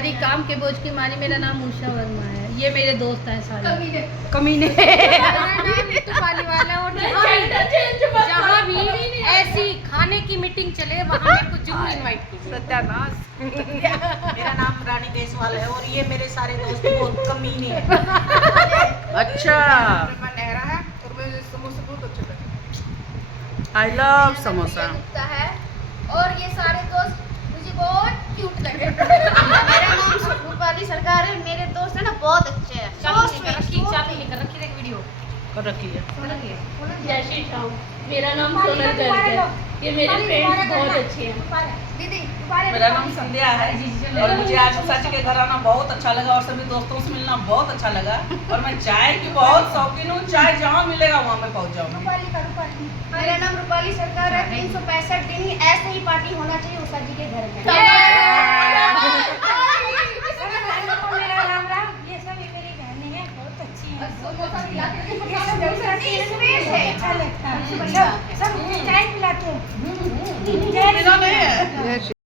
सारी काम के बोझ की मारी। मेरा नाम उषा वर्मा है, ये मेरे दोस्त हैं सारे कमीने। वाला और जहाँ भी ऐसी खाने की मीटिंग चले वहाँ मेरे को जरूर इनवाइट कीजिए। सत्यानाश। मेरा नाम रानी केसवाल है और ये मेरे सारे दोस्त बहुत कमीने हैं। अच्छा, नहरा है और मुझे समोसे बहुत अच्छे लगे। I love samosa. है और ये सारे दोस्त मुझे बहुत क्यूट लगे। मेरा नाम रूपाली सरकार है, मेरे दोस्त है ना बहुत अच्छे हैं। रखी वीडियो कर रखी है। जय श्री राम। मेरा नाम सोनल गर्ग है, ये मेरे फ्रेंड्स बहुत अच्छे हैं। दीदी मेरा नाम संध्या है और मुझे आज सच के घर आना बहुत अच्छा लगा और सभी दोस्तों से मिलना बहुत अच्छा लगा। और मैं चाय की बहुत शौकीन हूँ, चाय जहाँ मिलेगा वहाँ मैं पहुँच जाऊँगी। मेरा नाम रूपाली सरकार है। 365 दिन ऐसे ही पार्टी होना चाहिए उषा जी के घर में। मेरा राम राम। ये सब मेरी बहनें हैं, बहुत अच्छी हैं। अच्छा लगता है। सब चाय पिलाते हैं।